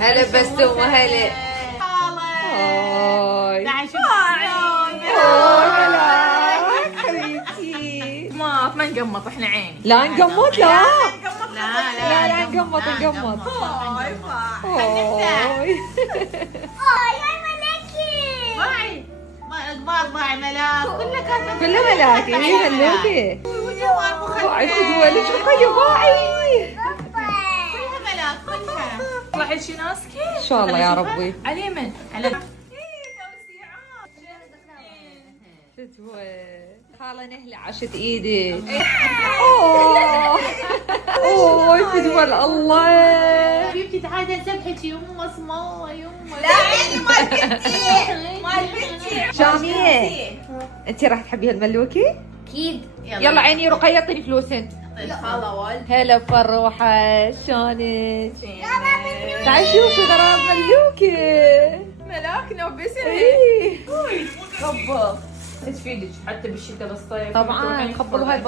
هلا بسومة هلا. هاي تعال شوف هلا حبيبتي. ما نقمط احنا عين. لا نقمط لا لا نقمط هاي باي اقباض باي ملاك كلها ملاكي هي ملوكي. باعي خذوا لك القية باعي. كلها ملاك كلها. راح شناسكي ان شاء الله يا ربي. على اليمن على خالة نهلة عاشت ايدك. اوه فدوى الله. حبيبتي تعالي نسبحك يمه اسمه يمه. لا عيني مال بنتي. شامية انت راح تحبي هالملوكي؟ اكيد. يلا عيني رقية اعطيني فلوس انت. خاله والد. هلا فروحة شلونك؟ تعالي شوفي غرام ملوكي. ملاكنا وبسم. ايه خبط ايش فيدك حتى بالشتاء بالصيف طبعا خبلوا هاي